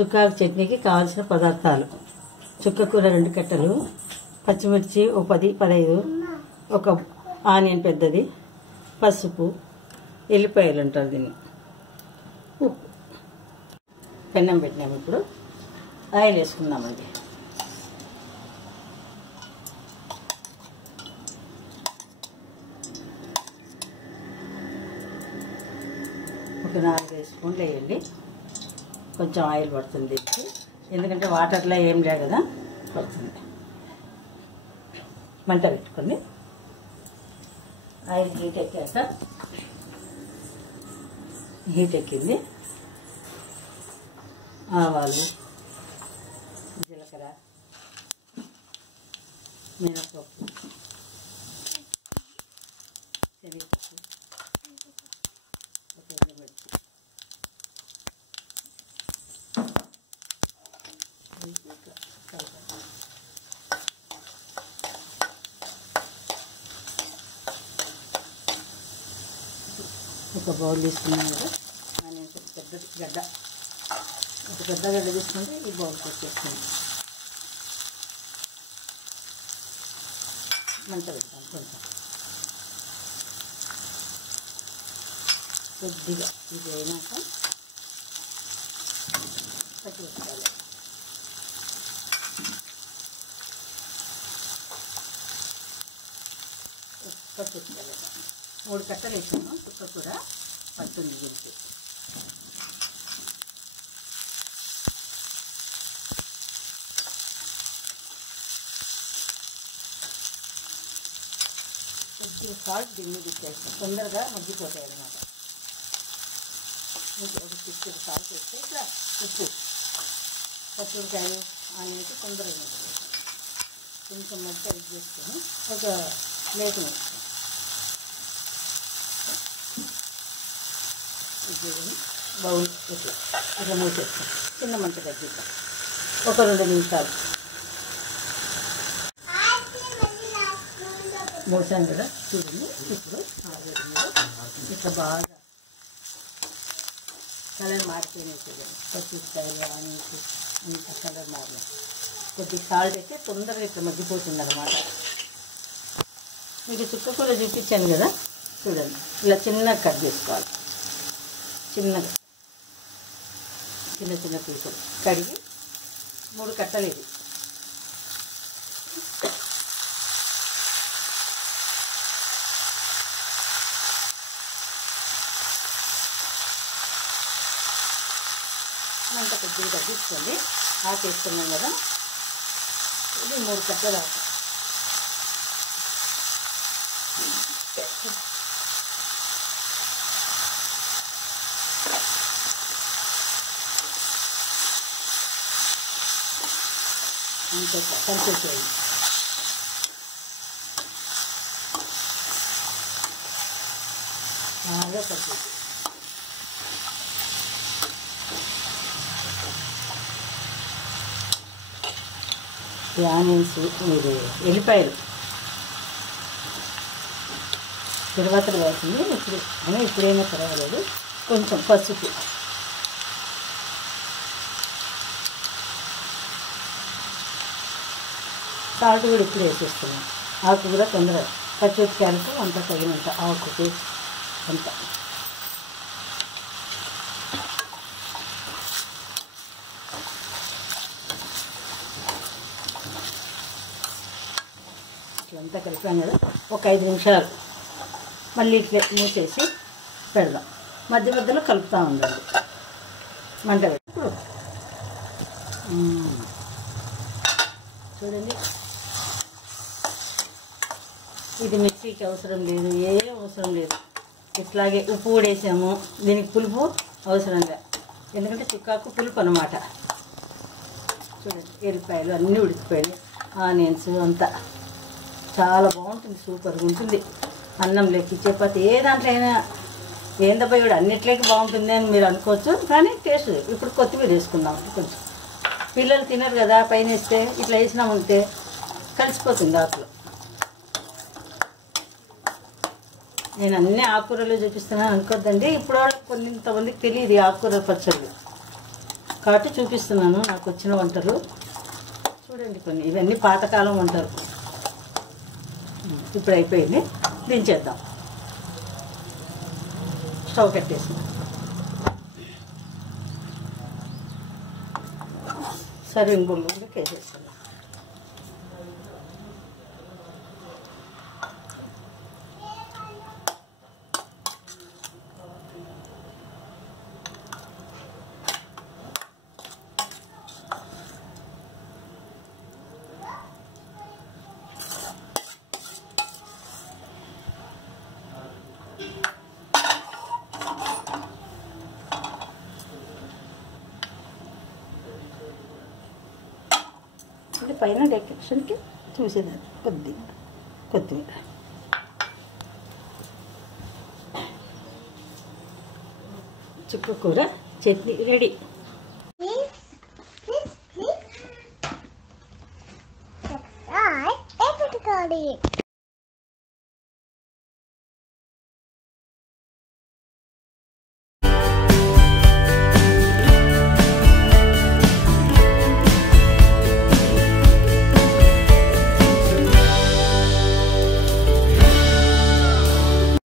చుక్కాకు చట్నీకి కావాల్సిన పదార్థాలు: చుక్కకూర 2 కట్టలు, పచ్చిమిర్చి 10-15, ఒక ఆనియన్ పెద్దది, పసుపు, ఎల్లిపాయలు అంటారు దీన్ని, ఉప్పు. పెన్నం పెట్టినాము. ఇప్పుడు ఆయిల్ వేసుకుందామండి. ఒక 4-5 స్పూన్లు వేయండి. కొంచెం ఆయిల్ పడుతుంది, ఎందుకంటే వాటర్లో ఏం లే కదా, పడుతుంది. మంట పెట్టుకొని ఆయిల్ హీట్ ఎక్కింది. ఆవాలు, జీలకర్ర, మినపప్పు, శనగపప్పు, ఒక ఎండుమిర్చి, ఒక బౌల్ తీసుకున్నాం కదా. ఆనియన్స్ ఒక పెద్ద గడ్డ తీసుకుంటే ఈ బౌల్కి వచ్చేస్తుంది. మంట పెడతాం. కొద్దిగా ఇది అయినాక పచ్చిమిరపకాయలు, పచ్చిమిరపకాయలు 3 కట్టలు వేసాను. చుక్కకూర పడుతుంది దీనికి. కొద్దిగా సాల్ట్ దీన్ని ఇచ్చేస్తాం, తొందరగా మగ్గిపోతాయి అన్నమాట. ఒక 6 సాల్ట్ వేస్తే ఇట్లా ఉప్పు, పచ్చిమిరపకాయలు ఆనియన్స్ తొందరగా కొంచెం మొత్తం ఇది చేసుకొని ఒక ప్లేట్ బౌల్ ఇట్లా మూసేస్తాం. చిన్న మంట తగ్గిస్తాం. ఒక 2 నిమిషాలు మూసాం కదా, చూడండి. ఇప్పుడు ఇట్లా బాగా కలర్ మారిపోయినాయి చూడండి. పచ్చిమిరపకాయలు ఆనియన్స్ అంత కలర్ మారినాయి. కొద్దిగా సాల్ట్ అయితే తొందరగా ఇట్లా మగ్గిపోతుంది అన్నమాట. మీకు చుక్కకూర చూపించాను కదా, చూడండి. ఇలా చిన్నగా కట్ చేసుకోవాలి. చిన్నగా చిన్న పీసులు కడిగి 3 కట్టలు ఇది. అంత కొద్దిగా తగ్గించుకోండి. ఆకేస్తున్నాం కదా, ఇది 3 కట్టలు ఆకు. అంతే కలిపేసేయండి. బాగా కలిపేసి ఆనియన్స్, ఇది ఎల్లిపాయలు తర్వాత వేసింది. ఇప్పుడైనా పర్వాలేదు. కొంచెం పసుపు, సాల్ట్ కూడా ఇప్పుడు వేసేస్తున్నాం. ఆకు కూడా తొందరగా పచ్చిమిరపకాయలతో అంత తగినంత ఆకుకి అంత. ఇట్లంతా కలిపాం కదా, ఒక 5 నిమిషాలు మళ్ళీ ఇట్లే మూసేసి పెడదాం. మధ్య మధ్యలో కలుపుతూ ఉండాలి. మంట పెట్టి చూడండి. ఇది మిక్సీకి అవసరం లేదు, ఏం అవసరం లేదు. ఇట్లాగే ఉప్పు కూడా వేసాము. దీనికి పులుపు అవసరంగా, ఎందుకంటే చుక్కాకు పులుపు అన్నమాట. చూడండి, ఎల్లిపాయలు అన్నీ ఉడికిపోయాయి, ఆనియన్స్ అంతా. చాలా బాగుంటుంది, సూపర్గా ఉంటుంది. అన్నం లేకి, చపాతి, ఏ దాంట్లో అయినా. ఏందబ్బా కూడా అన్నిట్లోకి బాగుంటుంది అని మీరు అనుకోవచ్చు, కానీ టేస్ట్. ఇప్పుడు కొత్తిమీర వేసుకుందాం కొంచెం. పిల్లలు తినరు కదా, పైన వేస్తే ఇట్లా వేసినామంటే కలిసిపోతుంది ఆకులు. నేను అన్ని ఆకుకూరలు చూపిస్తున్నాను అనుకోద్దండి. ఇప్పుడు కొంతమందికి తెలియదు ఆకుకూర పచ్చళ్ళు. కాబట్టి చూపిస్తున్నాను నాకు వచ్చిన వంటలు. చూడండి కొన్ని, ఇవన్నీ పాతకాలం వంటలు. ఇప్పుడు అయిపోయింది, దించేద్దాం. స్టవ్ కట్టేసి సర్వింగ్ బౌల్లోకి వేసేస్తున్నాం. పైన డెకరేషన్కి చూసేదాన్ని కొద్దిగా చుక్కకూర చట్నీ రెడీ. Subscribe and